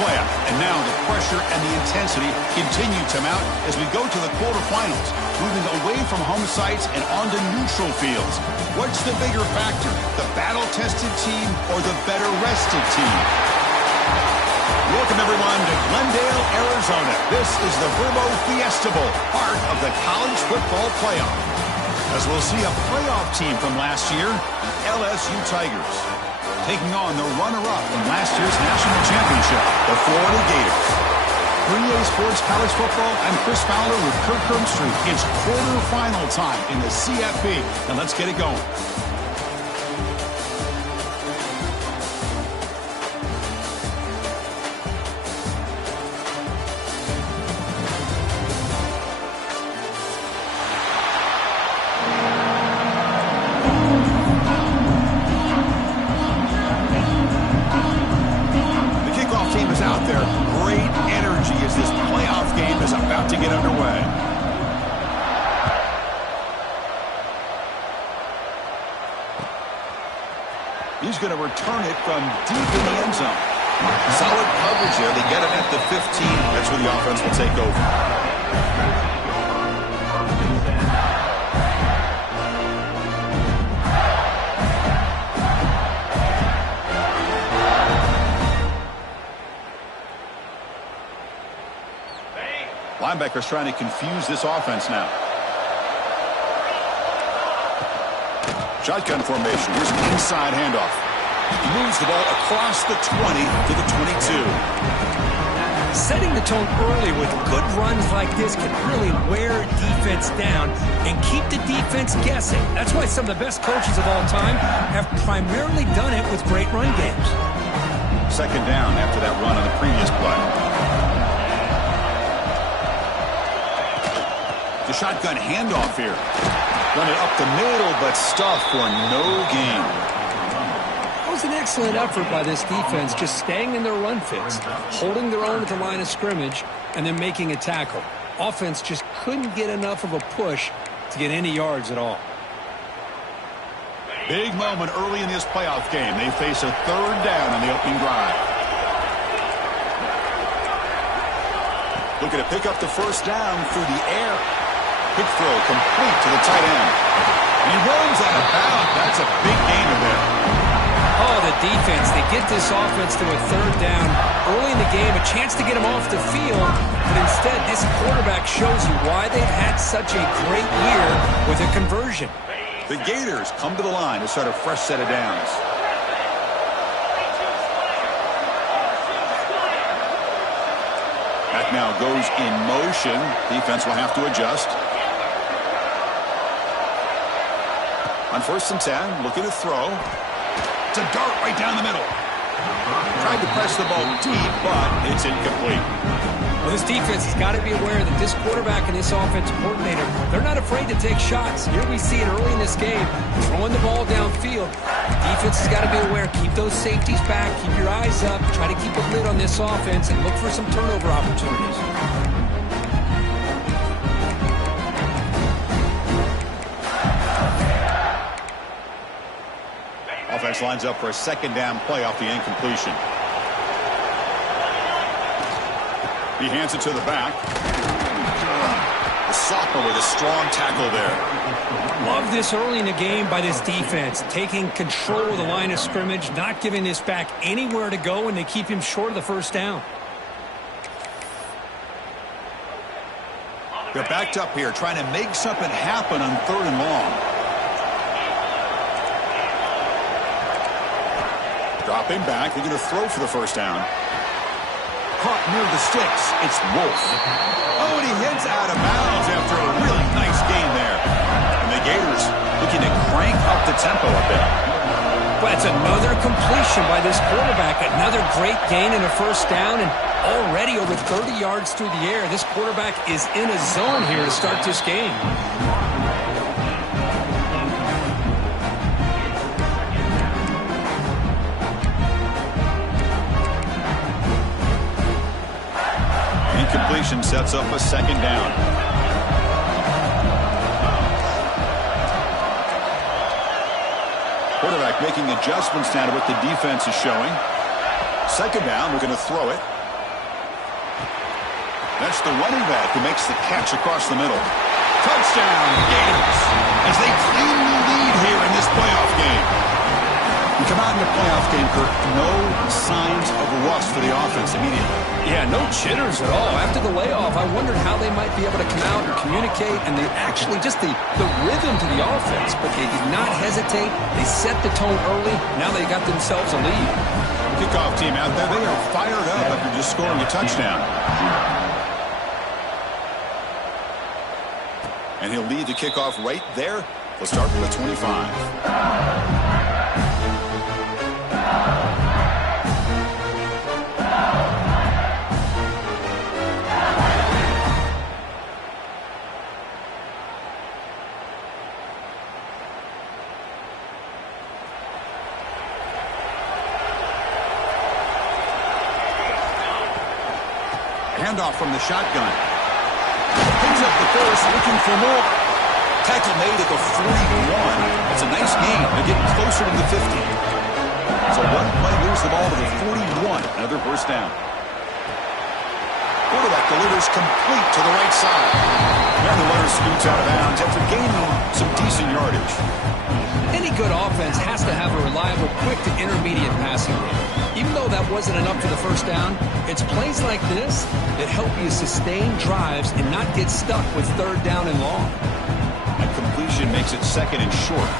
playoff. And now the pressure and the intensity continue to mount as we go to the quarterfinals, moving away from home sites and onto neutral fields. What's the bigger factor, the battle-tested team or the better-rested team? Welcome, everyone, to Glendale, Arizona. This is the Vrbo Fiesta Bowl, part of the college football playoff. As we'll see a playoff team from last year, the LSU Tigers, taking on the runner-up from last year's national championship, the Florida Gators. For EA Sports College Football, I'm Chris Fowler with Kirk Herbstreit. It's quarterfinal time in the CFP, and let's get it going. He's going to return it from deep in the end zone. Solid coverage there. They get him at the 15. That's where the offense will take over. Linebackers trying to confuse this offense now. Shotgun formation. Here's an inside handoff. He moves the ball across the 20 to the 22. Setting the tone early with good runs like this can really wear defense down and keep the defense guessing. That's why some of the best coaches of all time have primarily done it with great run games. Second down after that run on the previous play. The shotgun handoff here. Run it up the middle, but stuffed for no gain. That was an excellent effort by this defense, just staying in their run fits, holding their own at the line of scrimmage, and then making a tackle. Offense just couldn't get enough of a push to get any yards at all. Big moment early in this playoff game. They face a third down on the opening drive. Looking to pick up the first down through the air. Quick throw complete to the tight end. He runs out of bounds. That's a big gainer there. Oh, the defense. They get this offense to a third down early in the game, a chance to get him off the field. But instead, this quarterback shows you why they've had such a great year with a conversion. The Gators come to the line to start a fresh set of downs. Back now goes in motion. Defense will have to adjust. On 1st and 10, looking to throw. It's a dart right down the middle. Tried to press the ball deep, but it's incomplete. Well, this defense has got to be aware that this quarterback and this offensive coordinator, they're not afraid to take shots. Here we see it early in this game, throwing the ball downfield. Defense has got to be aware. Keep those safeties back. Keep your eyes up. Try to keep a lid on this offense and look for some turnover opportunities. Offense lines up for a second down play off the incompletion. He hands it to the back. The sophomore with a strong tackle there. Love this early in the game by this defense, taking control of the line of scrimmage, not giving this back anywhere to go, and they keep him short of the first down. They're backed up here, trying to make something happen on 3rd and long. Dropping back, they're going to throw for the first down. Caught near the sticks. It's Wolf. Oh, and he hits out of bounds after a really nice gain there. And the Gators looking to crank up the tempo a bit. Well, it's another completion by this quarterback. Another great gain in a first down, and already over 30 yards through the air. This quarterback is in a zone here to start this game. Incompletion sets up a second down. Quarterback making adjustments now to what the defense is showing. Second down, we're going to throw it. That's the running back who makes the catch across the middle. Touchdown, Gators, as they claim the lead here in this playoff game. We come out in the playoff game, Kirk, no signs of rust for the offense immediately. Yeah, no jitters at all. After the layoff, I wondered how they might be able to come out and communicate, and actually just the rhythm to the offense. But they did not hesitate. They set the tone early. Now they got themselves a lead. Kickoff team out there, they are fired up after just scoring a touchdown. And he'll lead the kickoff right there. They'll start from the 25. Handoff from the shotgun. Picks up the first, looking for more. Tackle made at the 41. That's a nice gain. They're getting closer to the 50. So one play moves the ball to the 41. Another first down. Quarterback delivers complete to the right side. And the runner scoots out of bounds after gaining some decent yardage. Any good offense has to have a reliable, quick to intermediate passing game. Even though that wasn't enough for the first down, it's plays like this that help you sustain drives and not get stuck with third down and long. That completion makes it second and short.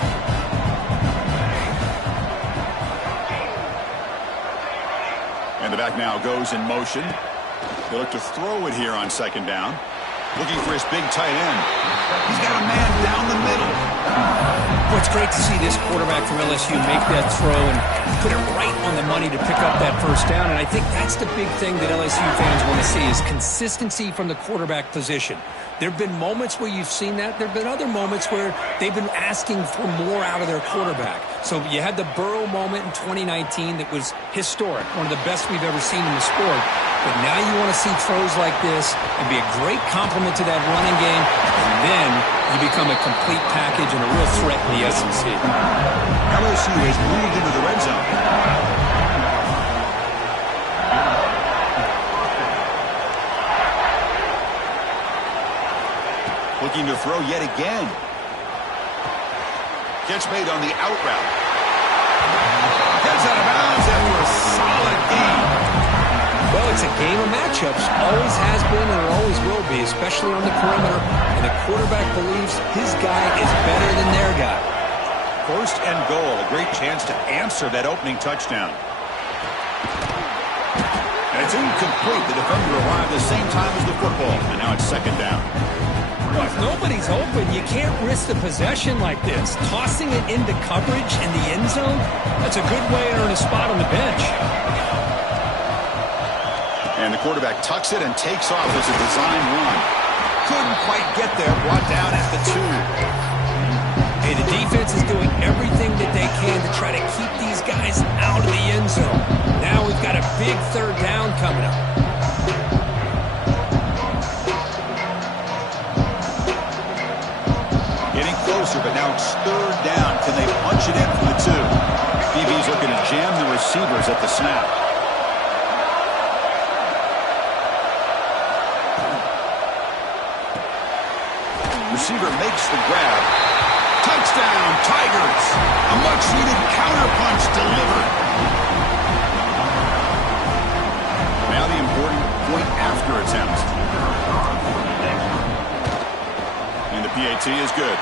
And the back now goes in motion. They look to throw it here on second down. Looking for his big tight end. He's got a man down the middle. Well, it's great to see this quarterback from LSU make that throw and put it right on the money to pick up that first down. And I think that's the big thing that LSU fans want to see is consistency from the quarterback position. There have been moments where you've seen that. There have been other moments where they've been asking for more out of their quarterback. So you had the Burrow moment in 2019 that was historic, one of the best we've ever seen in the sport. But now you want to see throws like this and be a great complement to that running game, and then you become a complete package and a real threat in the SEC. LSU has moved into the red zone. Looking to throw yet again. Catch made on the out route. Gets out of bounds after a solid game. Well, it's a game of matchups. Always has been and it always will be, especially on the perimeter. And the quarterback believes his guy is better than their guy. First and goal. A great chance to answer that opening touchdown. And it's incomplete. The defender arrived the same time as the football. And now it's second down. Well, if nobody's open, you can't risk the possession like this. Tossing it into coverage in the end zone, that's a good way to earn a spot on the bench. And the quarterback tucks it and takes off as a design run. Couldn't quite get there. Brought down at the 2. Hey, the defense is doing everything that they can to try to keep these guys out of the end zone. Now we've got a big third down coming up. Getting closer, but now it's third down. Can they punch it in from the 2? DB's looking to jam the receivers at the snap. Receiver makes the grab. Touchdown, Tigers! A much-needed counterpunch delivered. Now the important point after attempt. And the PAT is good.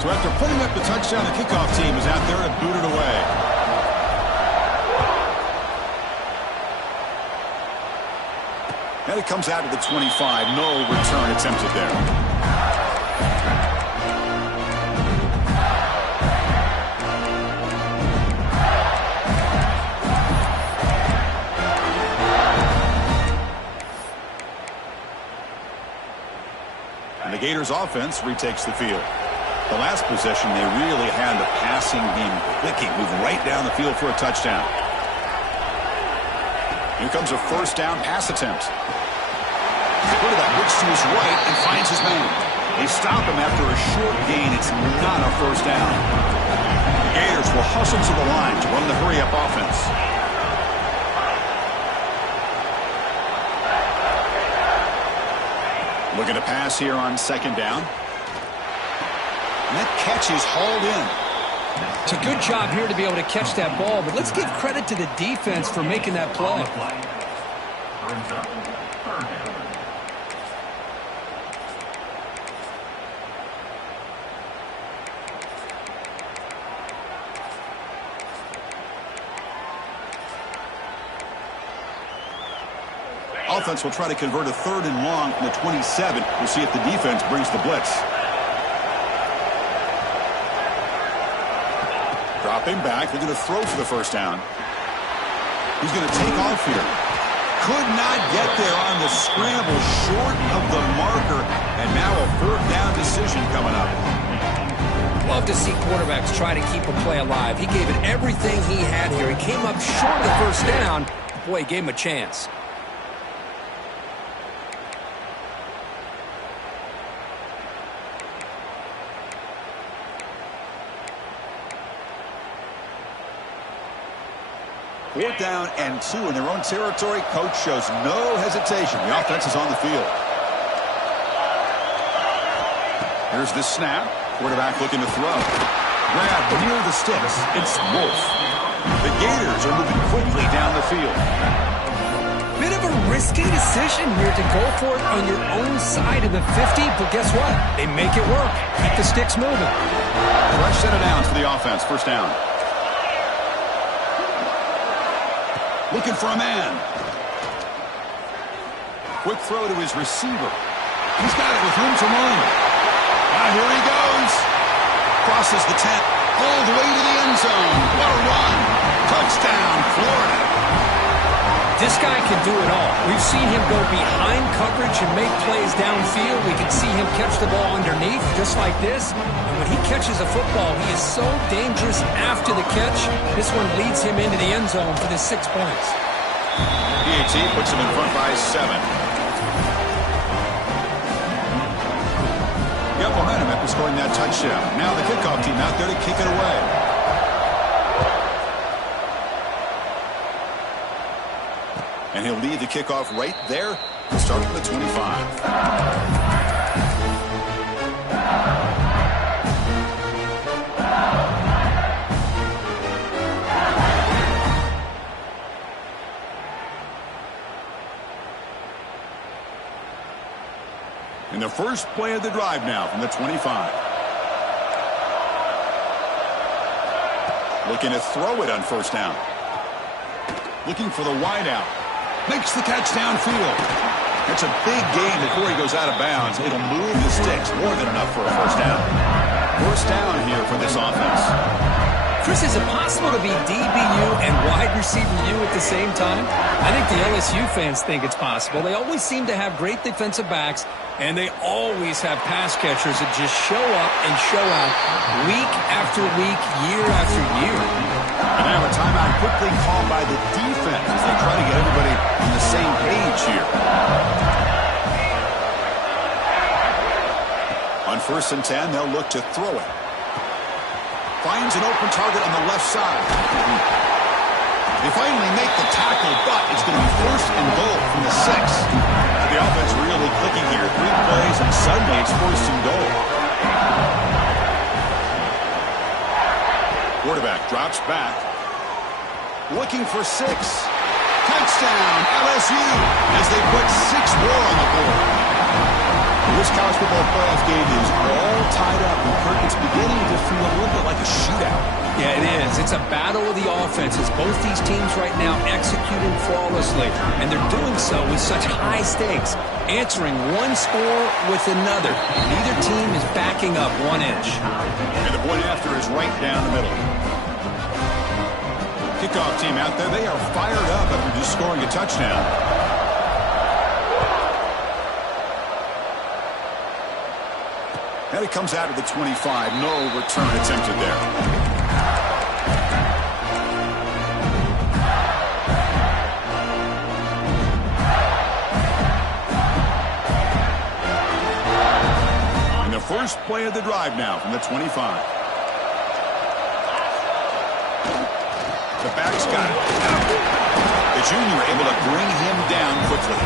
So after putting up the touchdown, the kickoff team is out there to boot it away. And it comes out to the 25. No return attempted there. And the Gators offense retakes the field. The last possession, they really had the passing game clicking, move right down the field for a touchdown. Here comes a first down pass attempt. The quarterback looks to his right and finds his man. They stop him after a short gain. It's not a first down. The Gators will hustle to the line to run the hurry-up offense. Looking to pass here on second down. And that catch is hauled in. It's a good job here to be able to catch that ball, but let's give credit to the defense for making that play. Offense will try to convert a 3rd and long from the 27. We'll see if the defense brings the blitz. Dropping back, they're going to throw for the first down. He's going to take off here. Could not get there on the scramble, short of the marker, and now a 4th down decision coming up. Love to see quarterbacks try to keep a play alive. He gave it everything he had here. He came up short of the first down. Boy, he gave him a chance. Fourth down and 2 in their own territory. Coach shows no hesitation. The offense is on the field. Here's the snap. Quarterback looking to throw. Grab near the sticks. It's Wolf. The Gators are moving quickly down the field. Bit of a risky decision here to go for it on your own side of the 50, but guess what? They make it work. Keep the sticks moving. Fresh set of downs for the offense. First down. Looking for a man. Quick throw to his receiver. He's got it with room to run. Now here he goes. Crosses the 10. All the way to the end zone. What a run. Touchdown, Florida. This guy can do it all. We've seen him go behind coverage and make plays downfield. We can see him catch the ball underneath, just like this. And when he catches a football, he is so dangerous after the catch. This one leads him into the end zone for the 6 points. PAT puts him in front by 7. Got momentum after scoring that touchdown. Now the kickoff team out there to kick it away. And he'll lead the kickoff right there and start from the 25. And the first play of the drive now from the 25. Looking to throw it on first down. Looking for the wideout. Makes the catch downfield. That's a big gain before he goes out of bounds. It'll move the sticks. More than enough for a first down. First down here for this offense. Chris, is it possible to be DBU and wide receiver U at the same time? I think the LSU fans think it's possible. They always seem to have great defensive backs, and they always have pass catchers that just show up and show out week after week, year after year. And now a timeout quickly called by the defense as they try to get everybody on the same page here. On 1st and 10, they'll look to throw it. Finds an open target on the left side. They finally make the tackle, but it's going to be 1st and goal from the 6. So the offense really clicking here. 3 plays, and suddenly it's 1st and goal. Quarterback drops back. Looking for 6. Touchdown, LSU, as they put 6 more on the board. This college football playoff game is all tied up, and Kirk, it's beginning to feel a little bit like a shootout. Yeah, it is. It's a battle of the offenses. Both these teams right now executing flawlessly, and they're doing so with such high stakes, answering one score with another. Neither team is backing up 1 inch. And the point after is right down the middle. Kickoff team out there, they are fired up after just scoring a touchdown. And it comes out of the 25. No return attempted there. first play of the drive now from the 25. The back's got it. The junior able to bring him down quickly.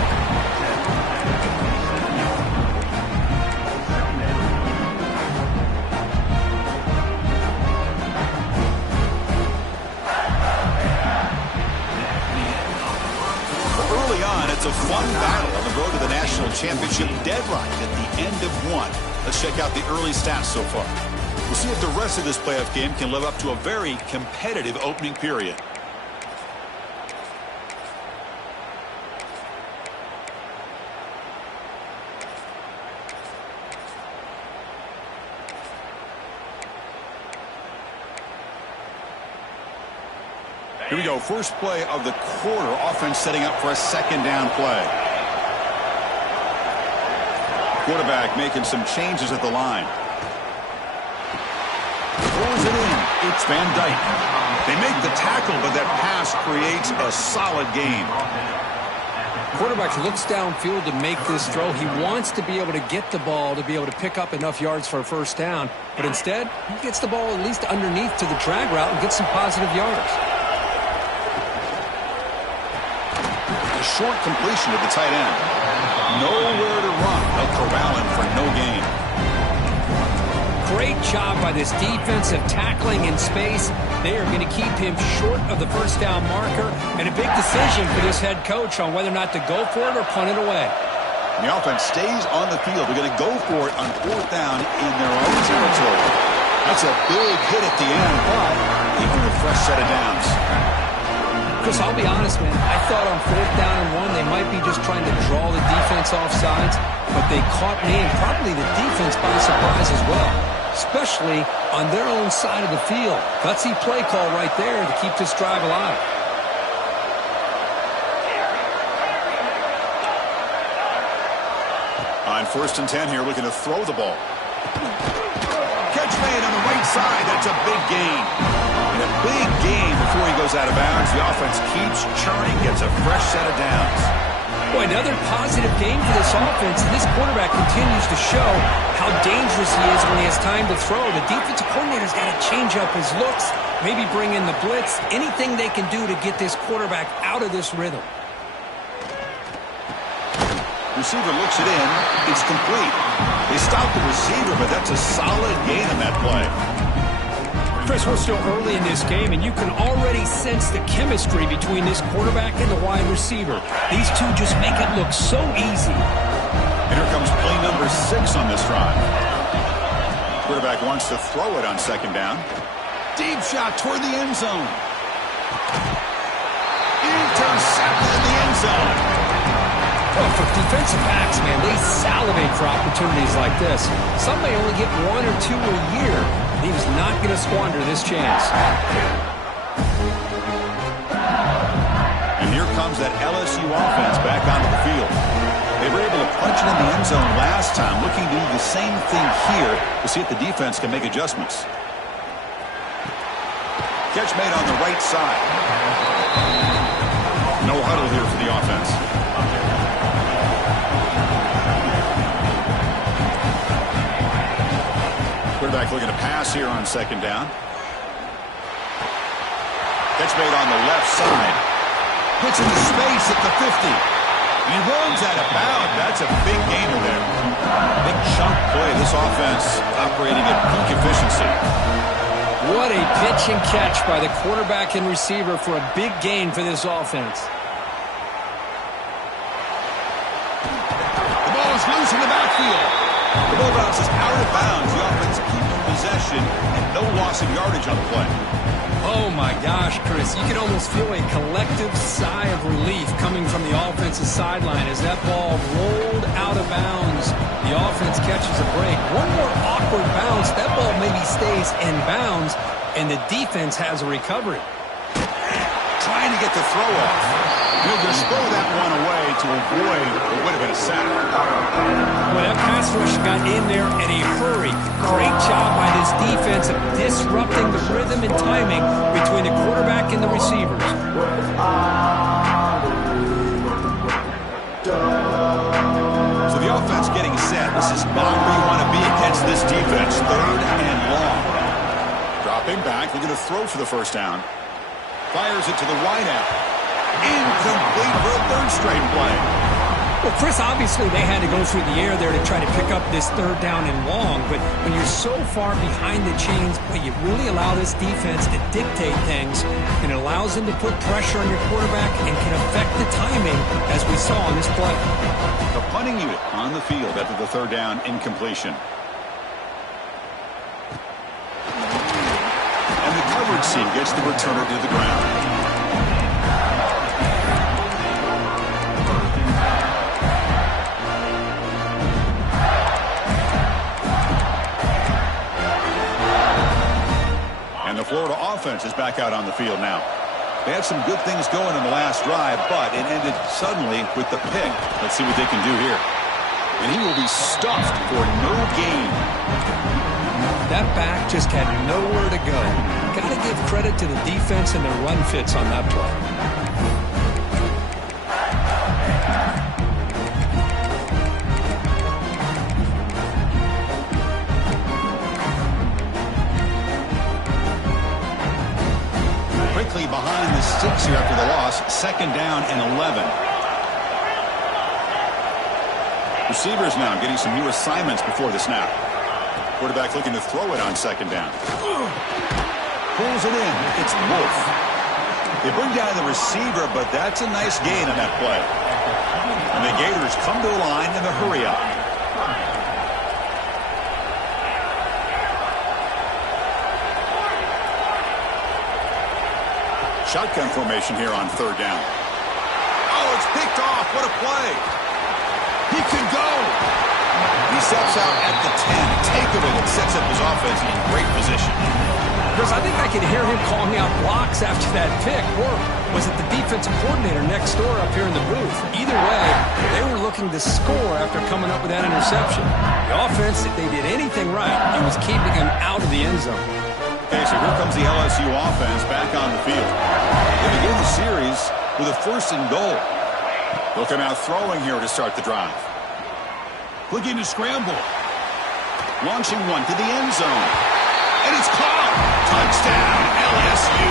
Early on, it's a fun battle on the road to the national championship deadline at the end of one. Let's check out the early stats so far. We'll see if the rest of this playoff game can live up to a very competitive opening period. Here we go. First play of the quarter. Offense setting up for a second down play. Quarterback making some changes at the line. Throws it in. It's Van Dyke. They make the tackle, but that pass creates a solid gain. Quarterback looks downfield to make this throw. He wants to be able to get the ball to be able to pick up enough yards for a first down. But instead, he gets the ball at least underneath to the drag route and gets some positive yards. A short completion to the tight end. Nowhere to run. They'll corral him for no gain. Great job by this defensive tackling in space. They are going to keep him short of the first down marker. And a big decision for this head coach on whether or not to go for it or punt it away. The offense stays on the field. They're going to go for it on fourth down in their own territory. That's a big hit at the end, but even a fresh set of downs. Chris, I'll be honest, man. I thought on fourth down and one, they might be just trying to draw the defense off sides, but they caught me and probably the defense by surprise as well, especially on their own side of the field. Gutsy play call right there to keep this drive alive. On 1st and 10 here, looking to throw the ball. Catch made on the right side. That's a big gain. And a big gain before he goes out of bounds. The offense keeps churning, gets a fresh set of downs. Boy, another positive game for this offense. And this quarterback continues to show how dangerous he is when he has time to throw. The defensive coordinator's got to change up his looks, maybe bring in the blitz, anything they can do to get this quarterback out of this rhythm. Receiver looks it in. It's complete. They stop the receiver, but that's a solid gain on that play. Chris, we're still early in this game, and you can already sense the chemistry between this quarterback and the wide receiver. These two just make it look so easy. And here comes play number 6 on this drive. Quarterback wants to throw it on second down. Deep shot toward the end zone. Intercepted in the end zone. Well, for defensive backs, man, they salivate for opportunities like this. Some may only get 1 or 2 a year. He was not going to squander this chance. And here comes that LSU offense back onto the field. They were able to punch it in the end zone last time, looking to do the same thing here to see if the defense can make adjustments. Catch made on the right side. No huddle here for the offense. Quarterback looking to pass here on second down. Catch made on the left side. Hits into space at the 50. And he runs out of bounds. That's a big gainer there. Big chunk play. This offense operating at peak efficiency. What a pitch and catch by the quarterback and receiver for a big gain for this offense. The ball is loose in the backfield. The ball bounces out of bounds. The offense keeps possession and no loss of yardage on the play. Oh my gosh, Chris, you can almost feel a collective sigh of relief coming from the offensive sideline as that ball rolled out of bounds. The offense catches a break. One more awkward bounce, that ball maybe stays in bounds, and the defense has a recovery. Trying to get the throw off. He'll just throw that one away to avoid what would have been a sack. Well, that pass rush got in there in a hurry. Great job by this defense of disrupting the rhythm and timing between the quarterback and the receivers. So the offense getting set. This is not where you want to be against this 3rd and long. Dropping back, looking to throw for the first down. Fires it to the wideout. Incomplete for a 3rd straight play. Well, Chris, obviously they had to go through the air there to try to pick up this 3rd down and long, but when you're so far behind the chains, boy, you really allow this defense to dictate things, and it allows them to put pressure on your quarterback and can affect the timing, as we saw on this play. The punting unit on the field after the 3rd down incompletion. And the coverage team gets the returner to the ground. And the Florida offense is back out on the field now. They had some good things going in the last drive, but it ended suddenly with the pick. Let's see what they can do here. And he will be stuffed for no gain. That back just had nowhere to go. Got to give credit to the defense and their run fits on that play. Quickly behind the sticks here after the loss. 2nd down and 11. Receivers now getting some new assignments before the snap. Quarterback looking to throw it on 2nd down. Pulls it in. It's Wolf. They bring down the receiver, but that's a nice gain on that play. And the Gators come to the line in the hurry up. Shotgun formation here on 3rd down. Oh, it's picked off. What a play. He can go. He steps out at the 10. Takeaway that sets up his offense in great position. Chris, I think I could hear him calling out blocks after that pick. Or was it the defensive coordinator next door up here in the booth? Either way, they were looking to score after coming up with that interception. The offense, if they did anything right, it was keeping him out of the end zone. Okay, so here comes the LSU offense back on the field. They begin the series with a 1st and goal. They'll come out throwing here to start the drive. Looking to scramble. Launching one to the end zone. And it's caught. Touchdown, LSU.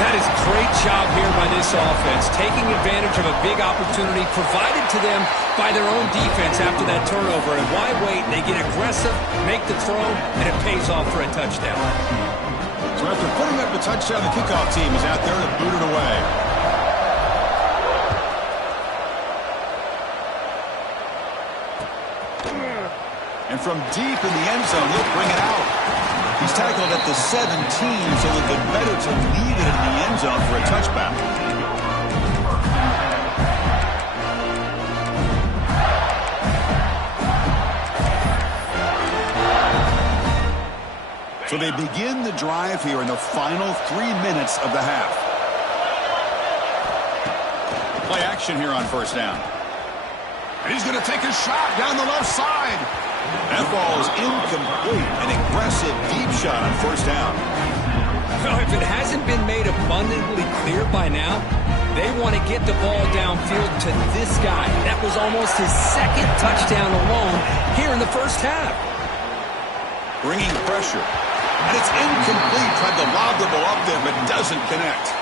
That is a great job here by this offense, taking advantage of a big opportunity provided to them by their own defense after that turnover. And why wait? They get aggressive, make the throw, and it pays off for a touchdown. So after putting up the touchdown, the kickoff team is out there to boot it away. And from deep in the end zone, they'll bring it out. He's tackled at the 17, so that the better to leave it in the end zone for a touchback. So they begin the drive here in the final 3 minutes of the half. Play action here on 1st down. And he's going to take a shot down the left side. That ball is incomplete. An aggressive deep shot on 1st down. Well, if it hasn't been made abundantly clear by now, they want to get the ball downfield to this guy. That was almost his 2nd touchdown alone here in the 1st half. Bringing pressure. And it's incomplete. Tried to lob the ball up there, but doesn't connect.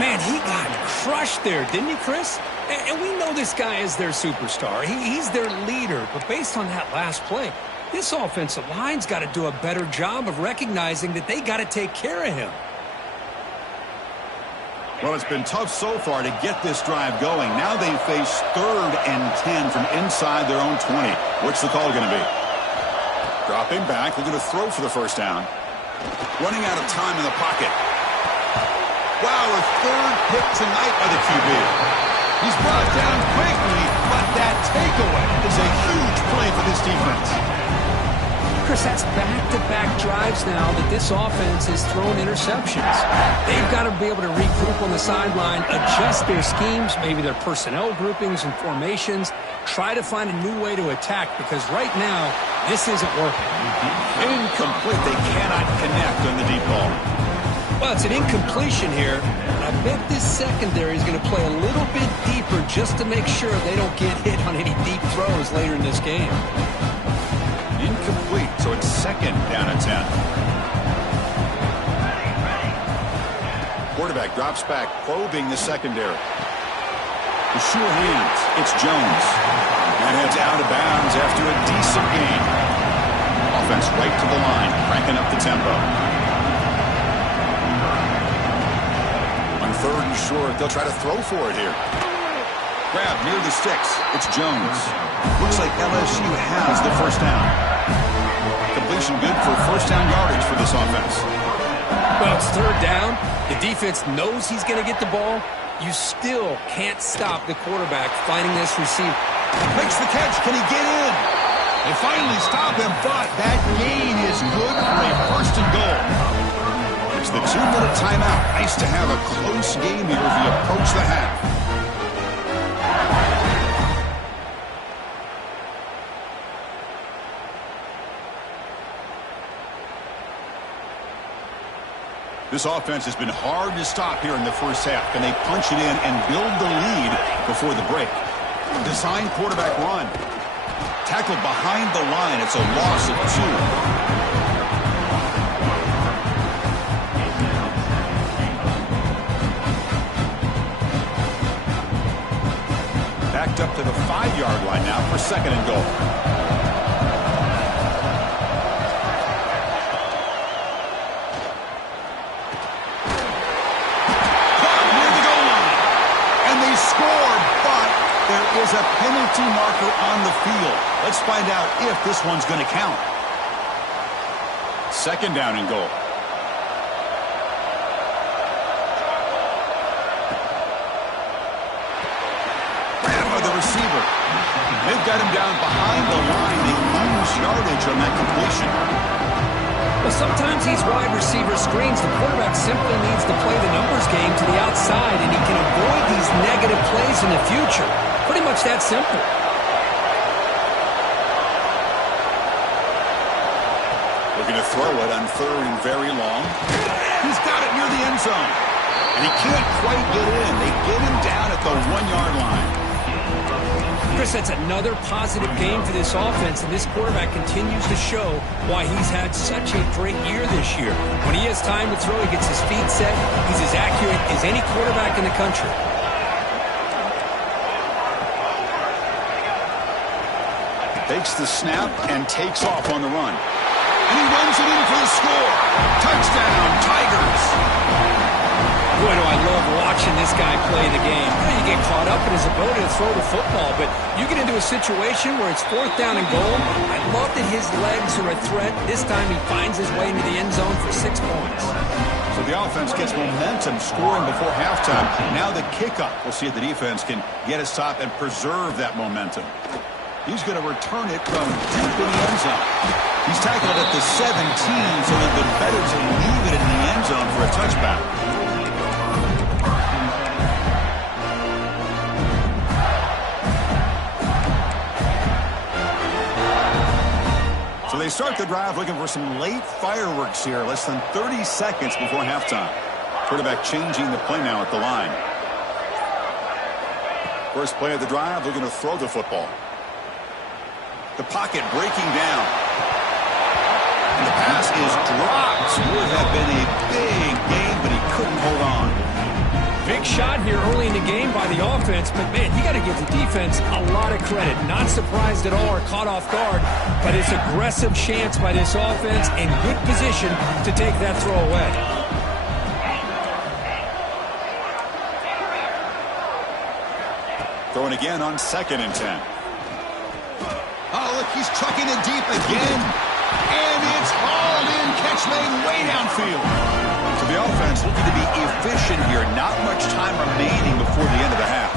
Man, he got crushed there, didn't he, Chris? And we know this guy is their superstar. He's their leader. But based on that last play, this offensive line's got to do a better job of recognizing that they got to take care of him. Well, it's been tough so far to get this drive going. Now they face 3rd and 10 from inside their own 20. What's the call going to be? Dropping back, looking to throw for the 1st down. Running out of time in the pocket. Wow, a 3rd pick tonight by the QB. He's brought down quickly, but that takeaway is a huge play for this defense. Chris, that's back-to-back drives now that this offense has thrown interceptions. They've got to be able to regroup on the sideline, adjust their schemes, maybe their personnel groupings and formations, try to find a new way to attack, because right now, this isn't working. Incomplete. They cannot connect on the deep ball. Well, it's an incompletion here. I bet this secondary is going to play a little bit deeper just to make sure they don't get hit on any deep throws later in this game. Incomplete, so it's second down and 10. Quarterback drops back, probing the secondary. The sure hands, it's Jones. And heads out of bounds after a decent gain. Offense right to the line, cranking up the tempo. On third and short, they'll try to throw for it here. Grab near the sticks, it's Jones. Looks like LSU has the first down. Completion good for first down yardage for this offense. Well, it's third down. The defense knows he's going to get the ball. You still can't stop the quarterback finding this receiver. Makes the catch. Can he get in? They finally stop him, but that gain is good for a first and goal. It's the 2-minute timeout. Nice to have a close game here as we approach the half. This offense has been hard to stop here in the first half. Can they punch it in and build the lead before the break? Design quarterback run. Tackled behind the line. It's a loss of 2. Backed up to the 5-yard line now for second and goal. Is a penalty marker on the field. Let's find out if this one's going to count. Second down and goal. Grab by the receiver. They've got him down behind the line. They lose yardage on that completion. Well, sometimes these wide receiver screens, the quarterback simply needs to play the numbers game to the outside, and he can avoid these negative plays in the future. Pretty much that simple. Looking to throw it on third and very long. He's got it near the end zone. And he can't quite get in. They get him down at the 1-yard line. Chris, that's another positive game for this offense, and this quarterback continues to show why he's had such a great year this year. When he has time to throw, he gets his feet set. He's as accurate as any quarterback in the country. Takes the snap and takes off on the run. And he runs it in for the score. Touchdown, Tigers. Boy, do I love watching this guy play the game. You know, you get caught up in his ability to throw the football, but you get into a situation where it's fourth down and goal. I love that his legs are a threat. This time he finds his way into the end zone for 6 points. So the offense gets momentum scoring before halftime. Now the kickoff. We'll see if the defense can get a stop and preserve that momentum. He's going to return it from deep in the end zone. He's tackled at the 17, so they've been better to leave it in the end zone for a touchback. So they start the drive looking for some late fireworks here, less than 30 seconds before halftime. Quarterback changing the play now at the line. First play of the drive, looking to throw the football. The pocket breaking down. And the pass is dropped. Would have been a big game, but he couldn't hold on. Big shot here early in the game by the offense, but man, you got to give the defense a lot of credit. Not surprised at all or caught off guard, but it's aggressive chance by this offense in good position to take that throw away. Throwing again on 2nd and 10. Oh, look, he's chucking it deep again. And it's hauled in. Catch made way downfield. So the offense looking to be efficient here. Not much time remaining before the end of the half.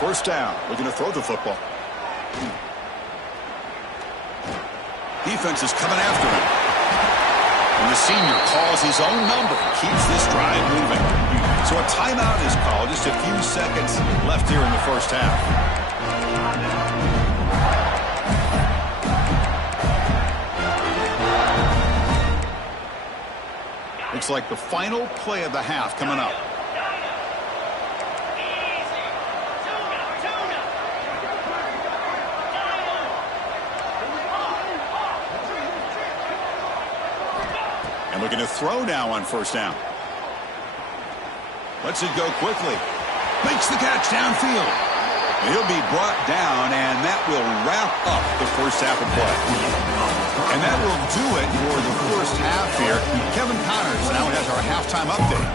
First down. Looking to throw the football. Defense is coming after him. And the senior calls his own number and keeps this drive moving. So a timeout is called. Just a few seconds left here in the first half. Looks like the final play of the half coming up. Looking to throw now on first down. Lets it go quickly. Makes the catch downfield. He'll be brought down, and that will wrap up the first half of play. And that will do it for the first half here. Kevin Connors now has our halftime update.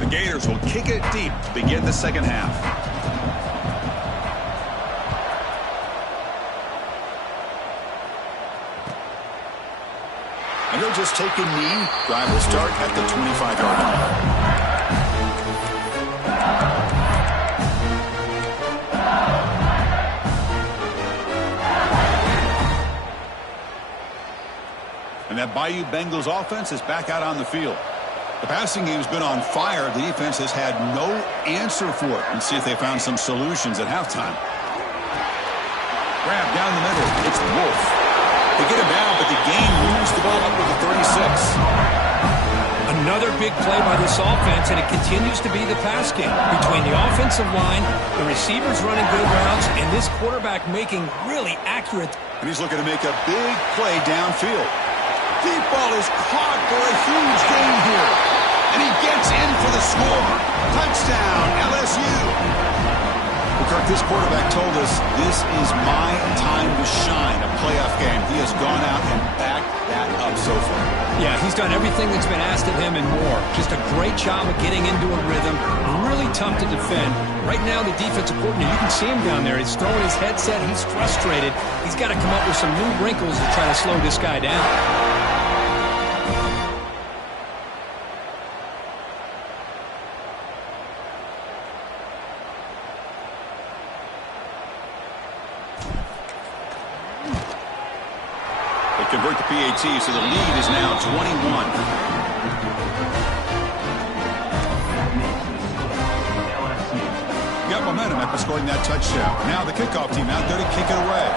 The Gators will kick it deep to begin the second half. And he'll just take a knee. Drive will start at the 25-yard line. And that Bayou Bengals offense is back out on the field. The passing game's been on fire. The defense has had no answer for it. Let's see if they found some solutions at halftime. Grab down the middle. It's Wolf. They get him down, but the game moves the ball up to the 36. Another big play by this offense, and it continues to be the pass game. Between the offensive line, the receivers running good routes, and this quarterback making really accurate. And he's looking to make a big play downfield. Deep ball is caught for a huge gain here. And he gets in for the score. Touchdown, LSU. Kirk, this quarterback told us this is my time to shine, a playoff game. He has gone out and backed that up so far. Yeah, he's done everything that's been asked of him and more. Just a great job of getting into a rhythm. Really tough to defend. Right now, the defensive coordinator, you can see him down there. He's throwing his headset. He's frustrated. He's got to come up with some new wrinkles to try to slow this guy down. Convert the PAT, so the lead is now 21. Got momentum after scoring that touchdown. Now the kickoff team out there to kick it away.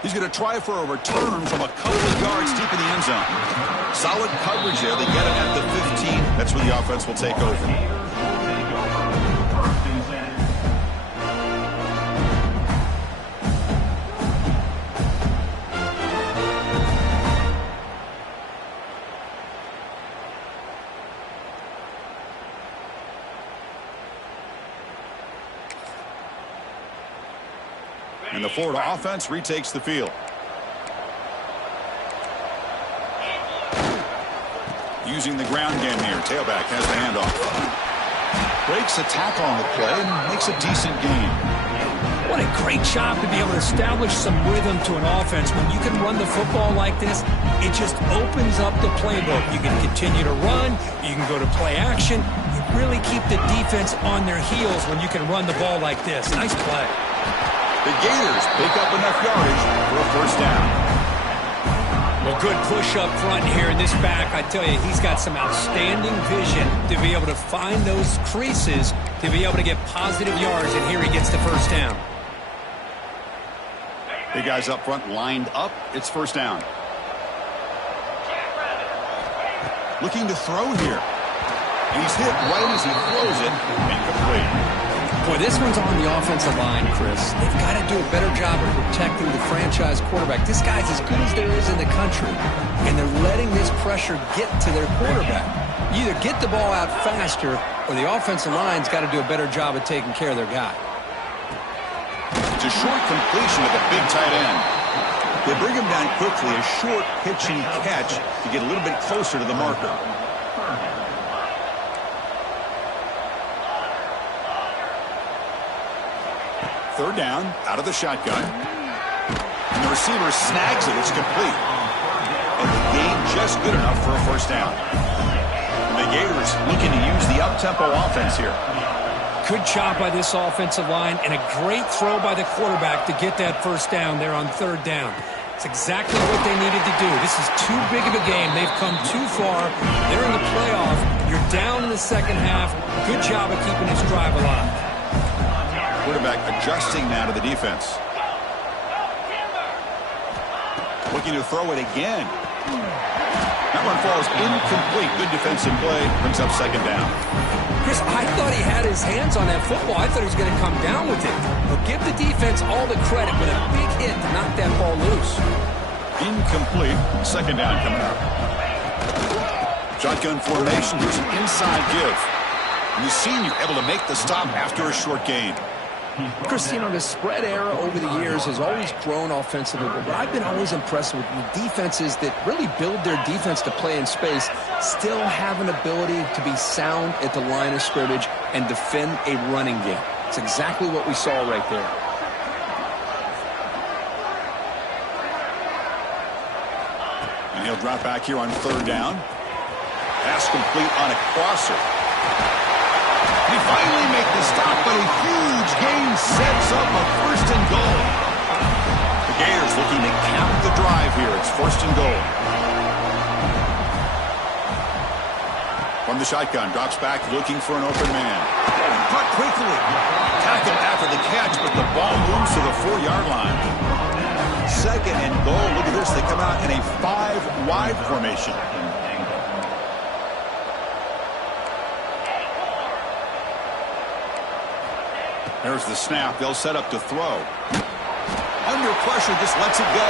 He's going to try for a return from a couple of yards deep in the end zone. Solid coverage there. They get it at the 15. That's where the offense will take over. And the Florida offense retakes the field. Using the ground game here. Tailback has the handoff. Breaks a tackle on the play and makes a decent gain. What a great job to be able to establish some rhythm to an offense. When you can run the football like this, it just opens up the playbook. You can continue to run. You can go to play action. You really keep the defense on their heels when you can run the ball like this. Nice play. The Gators pick up enough yardage for a first down. Well, good push up front here in this back. I tell you, he's got some outstanding vision to be able to find those creases, to be able to get positive yards, and here he gets the first down. Big guys up front lined up. It's first down. Looking to throw here. And he's hit right as he throws it. Incomplete. Boy, this one's on the offensive line, Chris. They've got to do a better job of protecting the franchise quarterback. This guy's as good as there is in the country, and they're letting this pressure get to their quarterback. You either get the ball out faster, or the offensive line's got to do a better job of taking care of their guy. It's a short completion of the big tight end. They bring him down quickly, a short pitch and catch to get a little bit closer to the marker. Third down, out of the shotgun. And the receiver snags it. It's complete. And the gain just good enough for a first down. And the Gators looking to use the up-tempo offense here. Good job by this offensive line, and a great throw by the quarterback to get that first down there on third down. It's exactly what they needed to do. This is too big of a game. They've come too far. They're in the playoff. You're down in the second half. Good job of keeping this drive alive. Quarterback adjusting now to the defense. Looking to throw it again. That one falls incomplete. Good defensive play. Brings up second down. Chris, I thought he had his hands on that football. I thought he was going to come down with it. But give the defense all the credit with a big hit to knock that ball loose. Incomplete. Second down coming up. Shotgun formation. Here's an inside give. And the senior able to make the stop after a short gain. Chris, the spread era over the years has always grown offensively, but I've been always impressed with the defenses that really build their defense to play in space, still have an ability to be sound at the line of scrimmage and defend a running game. It's exactly what we saw right there. And he'll drop back here on third down. Pass complete on a crosser. They finally make the stop, but a huge gain sets up a first and goal. The Gators looking to cap the drive here. It's first and goal. From the shotgun, drops back looking for an open man. Caught quickly. Tackled after the catch, but the ball moves to the 4-yard line. Second and goal. Look at this. They come out in a 5-wide formation. There's the snap. They'll set up to throw. Under pressure, just lets it go.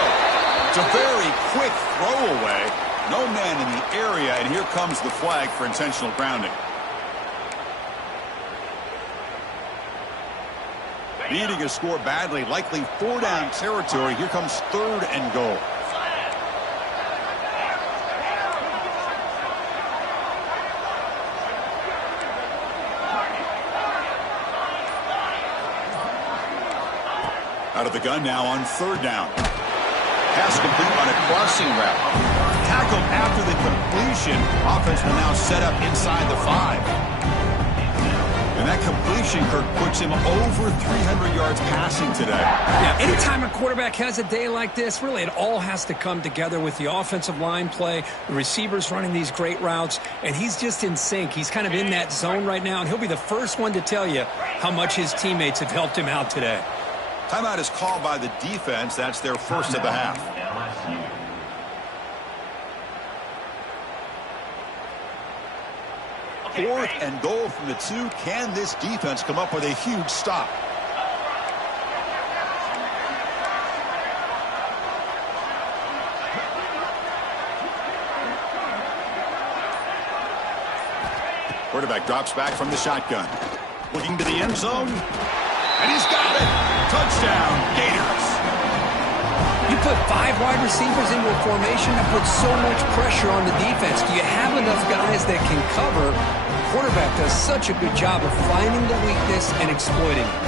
It's a very quick throwaway. No man in the area, and here comes the flag for intentional grounding. Needing a score badly, likely 4-down territory. Here comes third and goal. Out of the gun now on third down. Pass complete on a crossing route. Tackled after the completion. Offense will now set up inside the 5. And that completion, Kirk, puts him over 300 yards passing today. Yeah, anytime a quarterback has a day like this, really it all has to come together with the offensive line play, the receivers running these great routes, and he's just in sync. He's kind of in that zone right now, and he'll be the first one to tell you how much his teammates have helped him out today. Timeout is called by the defense. That's their first of the half. Fourth and goal from the 2. Can this defense come up with a huge stop? Quarterback drops back from the shotgun. Looking to the end zone. And he's got it. Touchdown, Gators. You put 5 wide receivers into a formation that puts so much pressure on the defense. Do you have enough guys that can cover? The quarterback does such a good job of finding the weakness and exploiting it.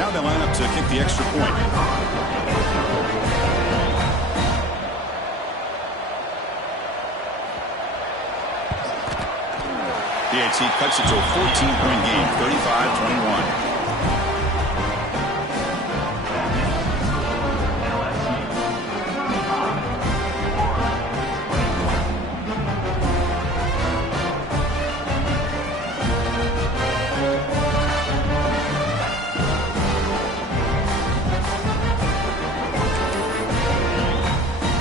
Now they line up to kick the extra point. PAT cuts it to a 14-point game, 35-21.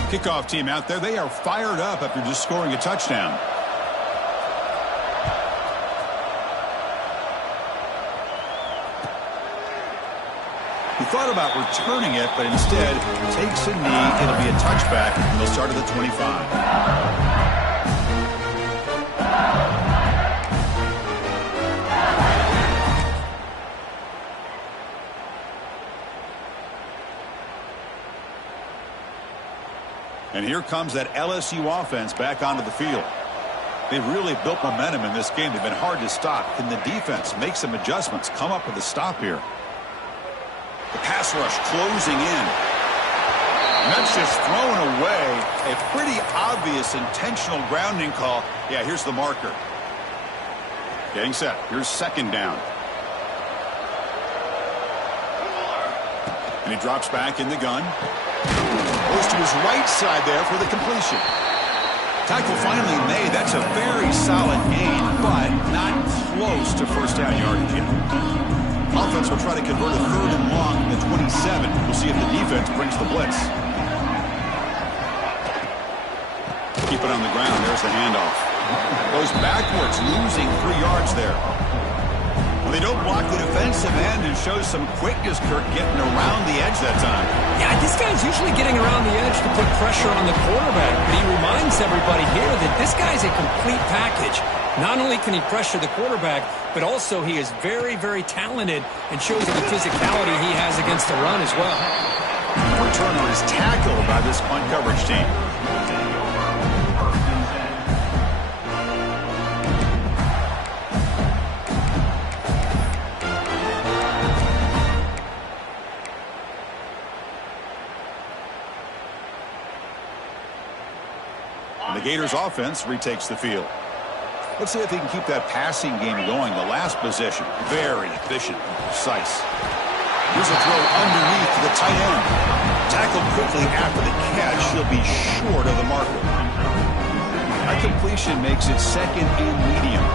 Kickoff team out there. They are fired up after just scoring a touchdown. He thought about returning it, but instead takes a knee. It'll be a touchback, and they'll start at the 25. And here comes that LSU offense back onto the field. They've really built momentum in this game. They've been hard to stop. Can the defense make some adjustments, come up with a stop here? The pass rush closing in. And that's just thrown away. A pretty obvious intentional grounding call. Yeah, here's the marker. Getting set. Here's second down. And he drops back in the gun. Goes to his right side there for the completion. Tackle finally made. That's a very solid gain, but not close to first down yardage yet. Offense will try to convert a 3rd and long from the 27. We'll see if the defense brings the blitz. Keep it on the ground. There's the handoff. Goes backwards, losing 3 yards there. Well, they don't block the defensive end and shows some quickness, Kirk, getting around the edge that time. Yeah, this guy's usually getting around the edge to put pressure on the quarterback, but he reminds everybody here that this guy's a complete package. Not only can he pressure the quarterback, but also he is very, very talented and shows the physicality he has against the run as well. The returner is tackled by this punt coverage team. The Gators offense retakes the field. Let's see if he can keep that passing game going. The last possession, very efficient and precise. Here's a throw underneath to the tight end. Tackled quickly after the catch. He'll be short of the marker. That completion makes it 2nd and medium.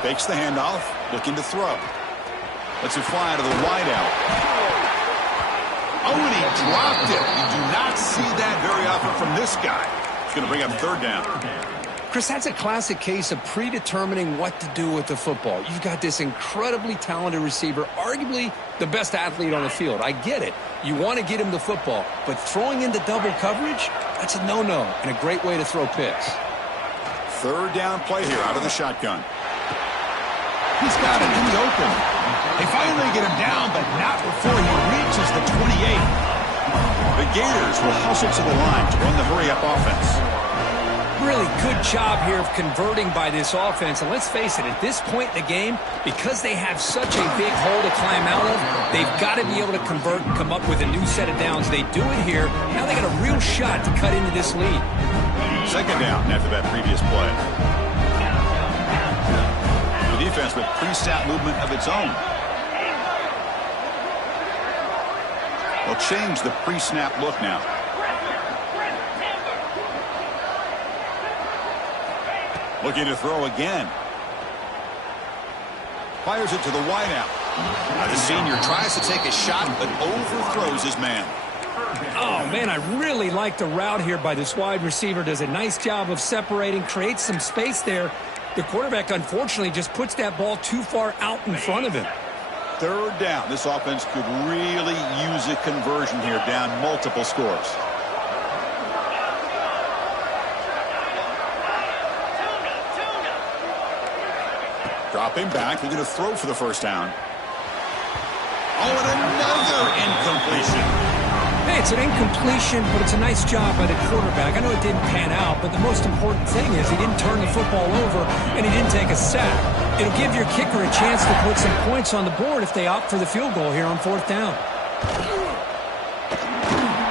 Fakes the handoff, looking to throw. Lets it fly to the wideout. Oh, and he dropped it. You do not see that very often from this guy. He's going to bring up 3rd down. Chris, that's a classic case of predetermining what to do with the football. You've got this incredibly talented receiver, arguably the best athlete on the field. I get it. You want to get him the football, but throwing into double coverage, that's a no-no and a great way to throw picks. 3rd down play here out of the shotgun. He's got it in the open. They finally get him down, but not before he reaches the 28. The Gators will hustle to the line to run the hurry-up offense. Really good job here of converting by this offense. And let's face it, at this point in the game, because they have such a big hole to climb out of, they've got to be able to convert and come up with a new set of downs. They do it here. Now they got a real shot to cut into this lead. 2nd down after that previous play. The defense with pre-snap movement of its own. They'll change the pre-snap look now. Looking to throw again. Fires it to the wideout. Now the senior tries to take a shot, but overthrows his man. Oh, man, I really like the route here by this wide receiver. Does a nice job of separating, creates some space there. The quarterback, unfortunately, just puts that ball too far out in front of him. 3rd down. This offense could really use a conversion here, down multiple scores. Dropping back, looking to throw for the 1st down. Oh, and another incompletion. Hey, it's an incompletion, but it's a nice job by the quarterback. I know it didn't pan out, but the most important thing is he didn't turn the football over and he didn't take a sack. It'll give your kicker a chance to put some points on the board if they opt for the field goal here on 4th down.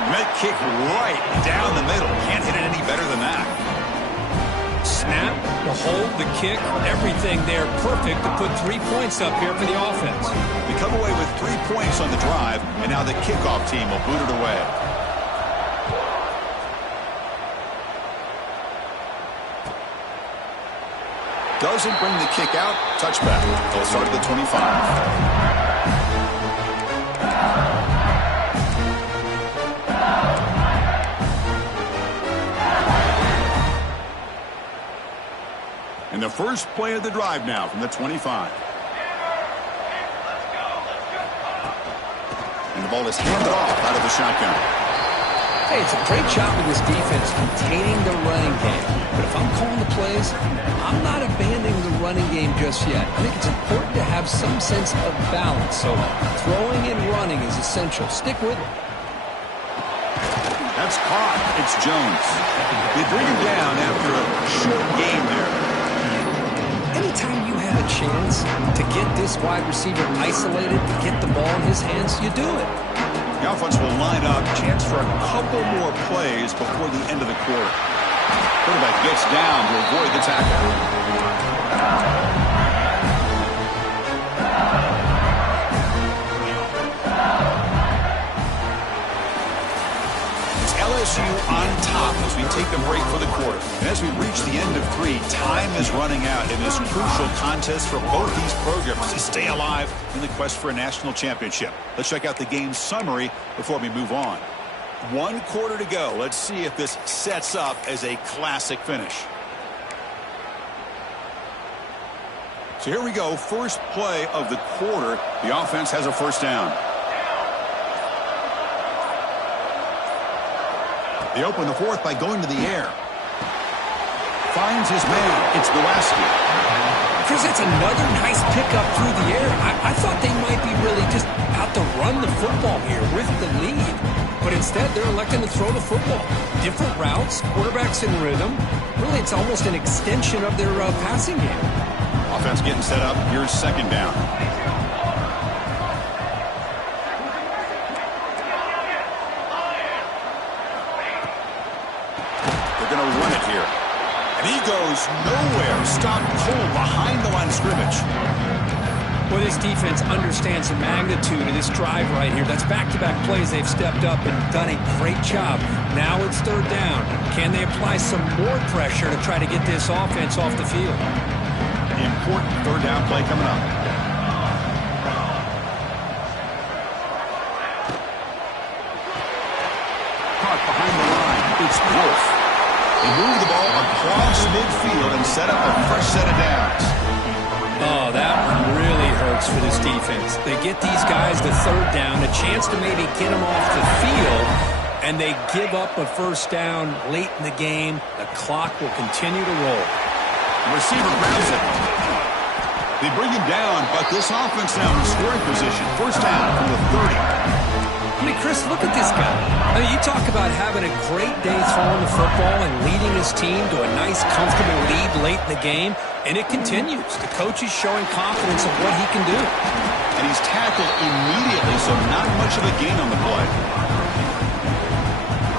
That kick right down the middle. Can't hit it any better than that. Snap, the hold, the kick, everything there perfect to put 3 points up here for the offense. We come away with 3 points on the drive, and now the kickoff team will boot it away. Doesn't bring the kick out. Touchback. They'll start at the 25. And the first play of the drive now from the 25. And the ball is handed off out of the shotgun. Hey, it's a great job of this defense containing the running game. But if I'm calling the plays, I'm not abandoning the running game just yet. I think it's important to have some sense of balance. So throwing and running is essential. Stick with it. That's caught. It's Jones. They bring him down after a short game there. Anytime you have a chance to get this wide receiver isolated, to get the ball in his hands, you do it. The offense will line up. Chance for a couple more plays before the end of the quarter. Quarterback gets down to avoid the tackle. It's LSU on top as we take a break for the quarter. And as we reach the end of 3, time is running out in this crucial contest for both these programs to stay alive in the quest for a national championship. Let's check out the game summary before we move on. 1 quarter to go. Let's see if this sets up as a classic finish. So here we go. First play of the quarter. The offense has a first down. They open the 4th by going to the air. Finds his man. It's Nowacki. Chris, it's another nice pickup through the air. I thought they might be really just out to run the football here with the lead. But instead, they're electing to throw the football. Different routes, quarterbacks in rhythm. Really, it's almost an extension of their passing game. Offense getting set up. Here's second down. They're going to run it here. And he goes nowhere. Stopped cold behind the line of scrimmage. Well, this defense understands the magnitude of this drive right here. That's back-to-back plays. They've stepped up and done a great job. Now it's third down. Can they apply some more pressure to try to get this offense off the field? Important third down play coming up. Caught behind the line. It's Wolf. They move the ball across midfield and set up a fresh set of downs. Oh, that one really hurts for this defense. They get these guys the third down, a chance to maybe get them off the field, and they give up a first down late in the game. The clock will continue to roll. The receiver grabs it. They bring him down, but this offense now in scoring position. First down from the 30. I mean, Chris, look at this guy. I mean, you talk about having a great day throwing the football and leading his team to a nice, comfortable lead late in the game, and it continues. The coach is showing confidence of what he can do. And he's tackled immediately, so not much of a gain on the play.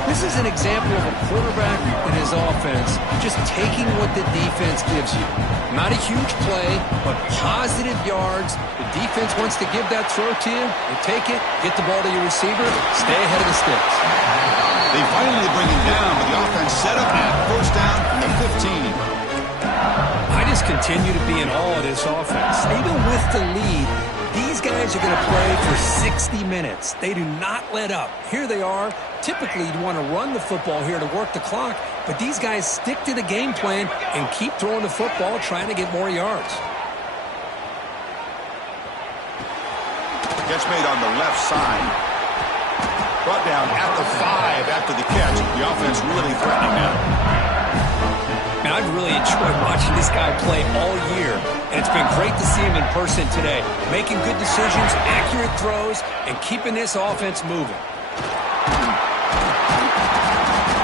This is an example of a quarterback and his offense just taking what the defense gives you. Not a huge play, but positive yards. The defense wants to give that throw to you. You take it, get the ball to your receiver, stay ahead of the sticks. They finally bring him down, but the offense set up now. First down from the 15. I just continue to be in awe of this offense. Even with the lead, these guys are going to play for 60 minutes. They do not let up. Here they are. Typically, you'd want to run the football here to work the clock, but these guys stick to the game plan and keep throwing the football, trying to get more yards. Catch made on the left side. Brought down at the 5 after the catch. The offense really threatening now. And I've really enjoyed watching this guy play all year, and it's been great to see him in person today, making good decisions, accurate throws, and keeping this offense moving.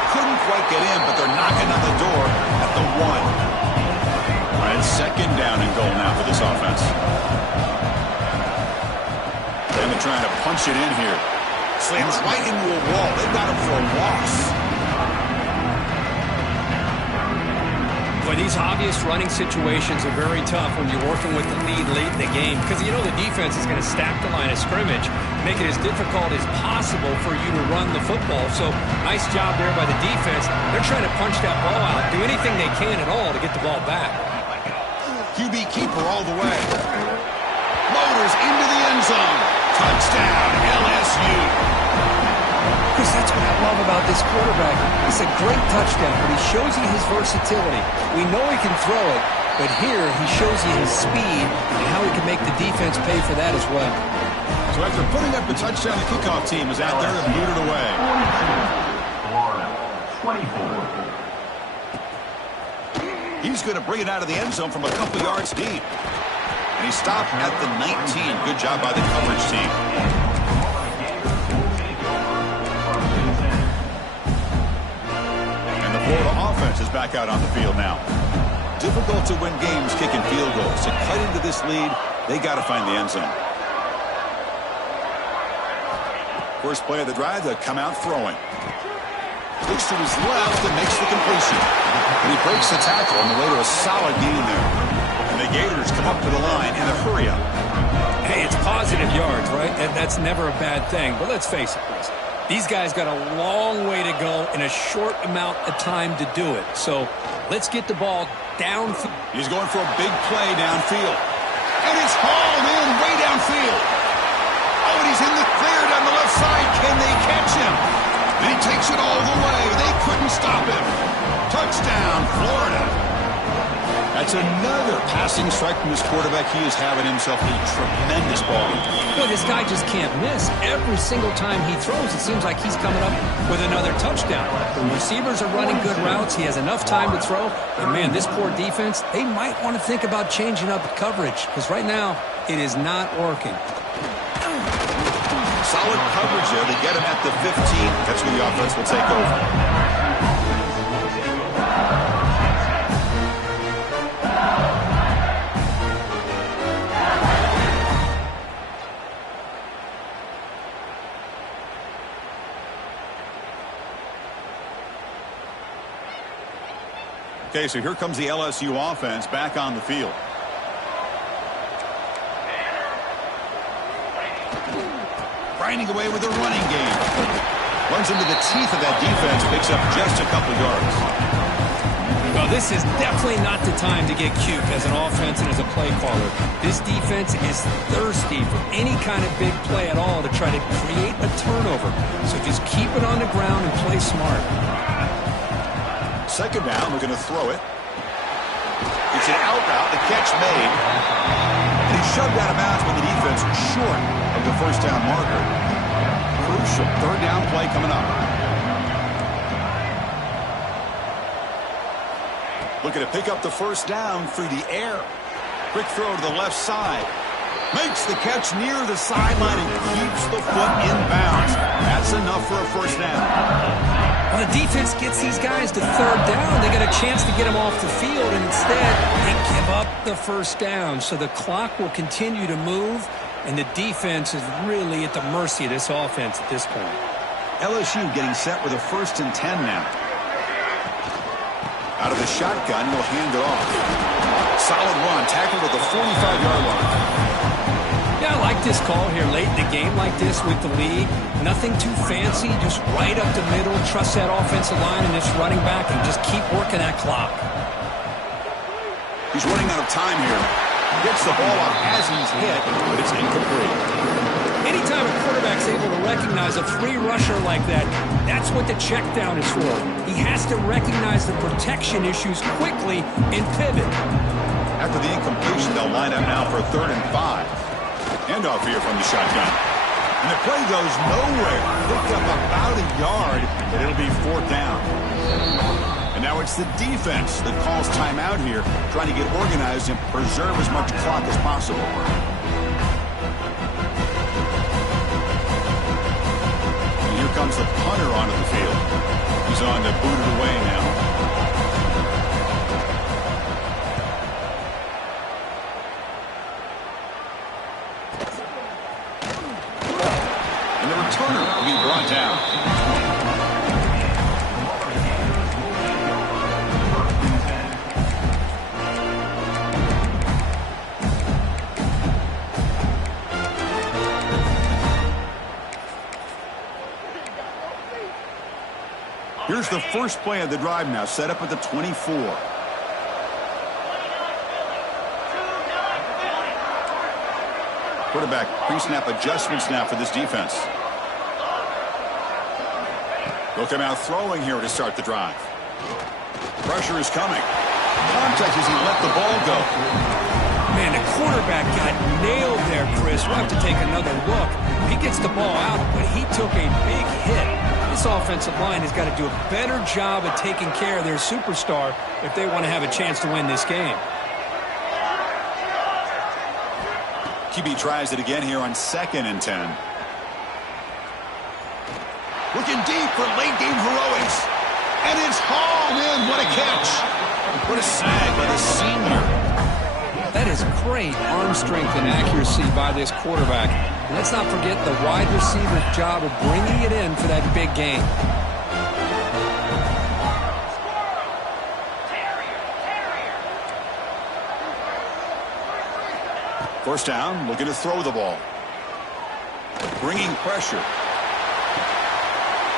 Couldn't quite get in, but they're knocking on the door at the 1. All right, second down and goal now for this offense. And they're trying to punch it in here. Slams right into a wall. They've got him for a loss. Boy, these obvious running situations are very tough when you're working with the lead late in the game because you know the defense is going to stack the line of scrimmage, make it as difficult as possible for you to run the football. So nice job there by the defense. They're trying to punch that ball out, do anything they can at all to get the ball back. QB keeper all the way. Motors into the end zone. Touchdown, LSU. Chris, that's what I love about this quarterback. It's a great touchdown, but he shows you his versatility. We know he can throw it, but here he shows you his speed and how he can make the defense pay for that as well. So after putting up a touchdown, the kickoff team is out there to boot it away. 24. He's going to bring it out of the end zone from a couple yards deep. And he stopped at the 19. Good job by the coverage team. Florida offense is back out on the field now. Difficult to win games kicking field goals. To cut into this lead, they got to find the end zone. First play of the drive, they come out throwing. Looks to his left and makes the completion. And he breaks the tackle on the way to a solid gain there. And the Gators come up to the line in a hurry-up. Hey, it's positive yards, right? That's never a bad thing. But let's face it, Chris. These guys got a long way to go in a short amount of time to do it. So let's get the ball downfield. He's going for a big play downfield. And it's hauled in way downfield. Oh, and he's in the clear down the left side. Can they catch him? And he takes it all the way. They couldn't stop him. Touchdown, Florida. That's another passing strike from his quarterback. He is having himself a tremendous ball game. Well, this guy just can't miss. Every single time he throws, it seems like he's coming up with another touchdown. The receivers are running good routes. He has enough time to throw. And, man, this poor defense, they might want to think about changing up coverage because right now it is not working. Solid coverage there. They get him at the 15. That's where the offense will take over. Okay, so here comes the LSU offense back on the field. Grinding away with a running game. Runs into the teeth of that defense, picks up just a couple yards. Well, this is definitely not the time to get cute as an offense and as a play caller. This defense is thirsty for any kind of big play at all to try to create a turnover. So just keep it on the ground and play smart. Second down, we're going to throw it. It's an out route, the catch made. And he's shoved out of bounds when the defense is short of the first down marker. Crucial third down play coming up. Looking to pick up the first down through the air. Quick throw to the left side. Makes the catch near the sideline and keeps the foot in bounds. That's enough for a first down. Well, the defense gets these guys to third down. They get a chance to get them off the field, and instead they give up the first down. So the clock will continue to move, and the defense is really at the mercy of this offense at this point. LSU getting set with a 1st and 10 now. Out of the shotgun, he'll hand it off. Solid run, tackled at the 45-yard line. Yeah, I like this call here late in the game like this with the lead. Nothing too fancy, just right up the middle. Trust that offensive line and this running back and just keep working that clock. He's running out of time here. Gets the ball off as he's hit, but it's incomplete. Anytime a quarterback's able to recognize a free rusher like that, that's what the check down is for. He has to recognize the protection issues quickly and pivot. After the incompletion, they'll line up now for 3rd and 5. Handoff here from the shotgun. And the play goes nowhere. Picked up about a yard, but it'll be 4th down. And now it's the defense that calls timeout here, trying to get organized and preserve as much clock as possible. And here comes the punter onto the field. He's on to boot it away now. Turner will be brought down. Here's the first play of the drive now, set up at the 24. Quarterback pre-snap adjustments now for this defense. They'll come out throwing here to start the drive. Pressure is coming. Contact as he let the ball go. Man, the quarterback got nailed there, Chris. We'll have to take another look. He gets the ball out, but he took a big hit. This offensive line has got to do a better job of taking care of their superstar if they want to have a chance to win this game. QB tries it again here on 2nd and 10. Looking deep for late game heroics. And it's hauled in. What a catch. What a snag by the senior. That is great arm strength and accuracy by this quarterback. And let's not forget the wide receiver's job of bringing it in for that big game. First down, looking to throw the ball. Bringing pressure.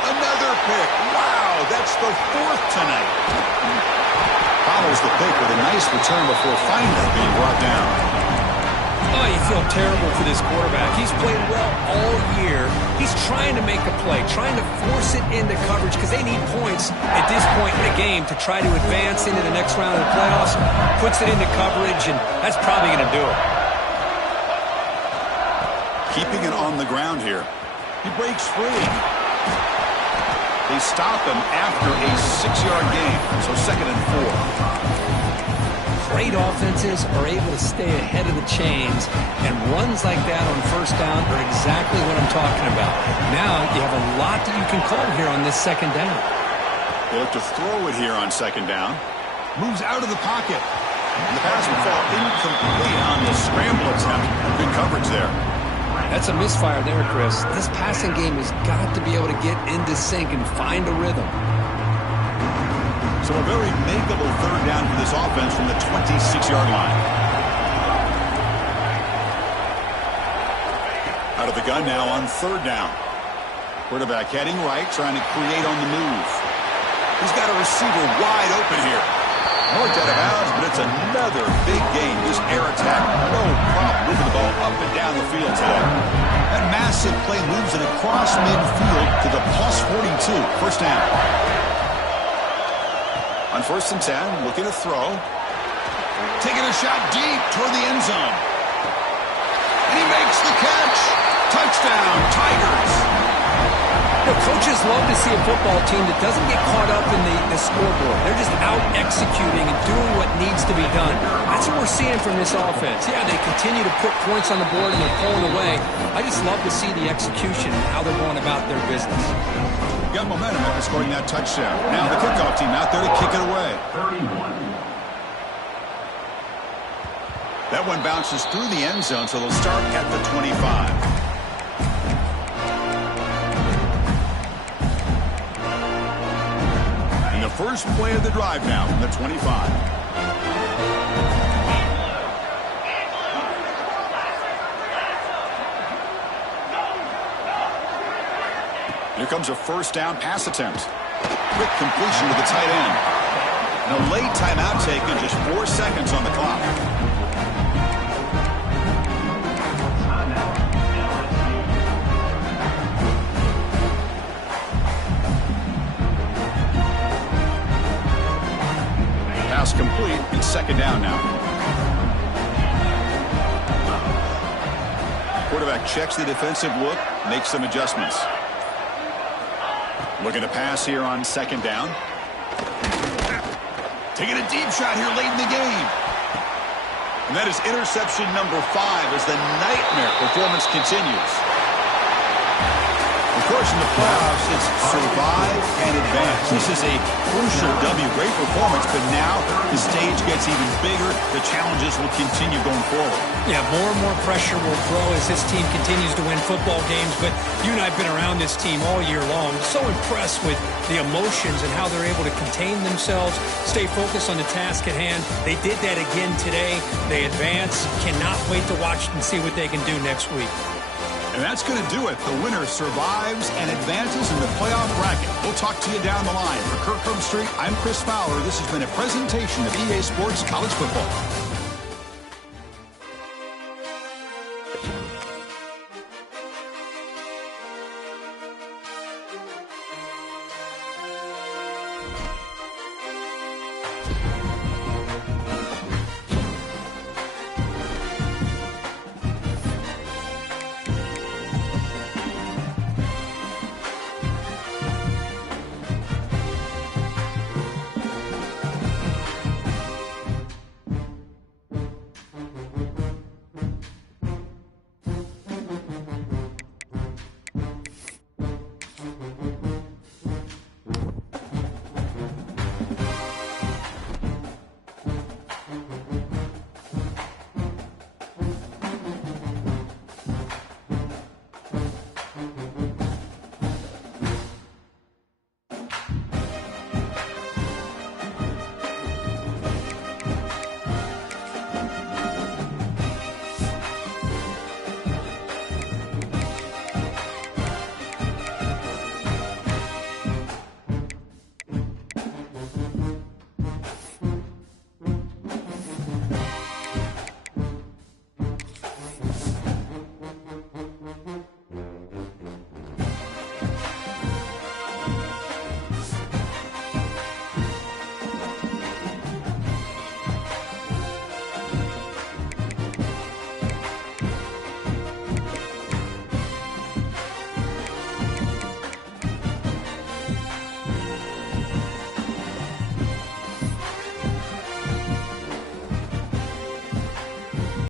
Another pick. Wow, that's the 4th tonight. Follows the pick with a nice return before finally being brought down. Oh, you feel terrible for this quarterback. He's played well all year. He's trying to make a play, trying to force it into coverage because they need points at this point in the game to try to advance into the next round of the playoffs. Puts it into coverage, and that's probably going to do it. Keeping it on the ground here. He breaks free. They stop him after a 6-yard gain, so 2nd and 4. Great offenses are able to stay ahead of the chains, and runs like that on 1st down are exactly what I'm talking about. Now you have a lot that you can call here on this 2nd down. They look to throw it here on 2nd down. Moves out of the pocket. The pass will fall incomplete on the scramble attempt. Good coverage there. That's a misfire there, Chris. This passing game has got to be able to get into sync and find a rhythm. So a very makeable 3rd down for this offense from the 26-yard line. Out of the gun now on 3rd down. Quarterback heading right, trying to create on the move. He's got a receiver wide open here. Marked out of bounds, but it's another big gain. This air attack, no problem moving the ball up and down the field today. That massive play moves it across midfield to the +42. 1st down. On 1st and 10, looking to throw. Taking a shot deep toward the end zone. And he makes the catch. Touchdown, Tigers. You know, coaches love to see a football team that doesn't get caught up in the scoreboard. They're just out executing and doing what needs to be done. That's what we're seeing from this offense. Yeah, they continue to put points on the board and they're pulling away. I just love to see the execution and how they're going about their business. Got momentum after scoring that touchdown. Now the kickoff team out there to kick it away. That one bounces through the end zone, so they'll start at the 25. And the first play of the drive now from the 25. Here comes a 1st down pass attempt. Quick completion to the tight end. And a late timeout taken, just 4 seconds on the clock. Pass complete, and 2nd down now. Quarterback checks the defensive look, makes some adjustments. Looking to pass here on 2nd down. Taking a deep shot here late in the game. And that is interception number 5 as the nightmare performance continues. Of course, in the playoffs, it's survive and advance. This is a crucial W. Great performance, but now the stage gets even bigger. The challenges will continue going forward. Yeah, more and more pressure will grow as this team continues to win football games. But you and I have been around this team all year long. So impressed with the emotions and how they're able to contain themselves, stay focused on the task at hand. They did that again today. They advance. Cannot wait to watch and see what they can do next week. And that's going to do it. The winner survives and advances in the playoff bracket. We'll talk to you down the line. For Kirk Herbstreit, I'm Chris Fowler. This has been a presentation of EA Sports College Football.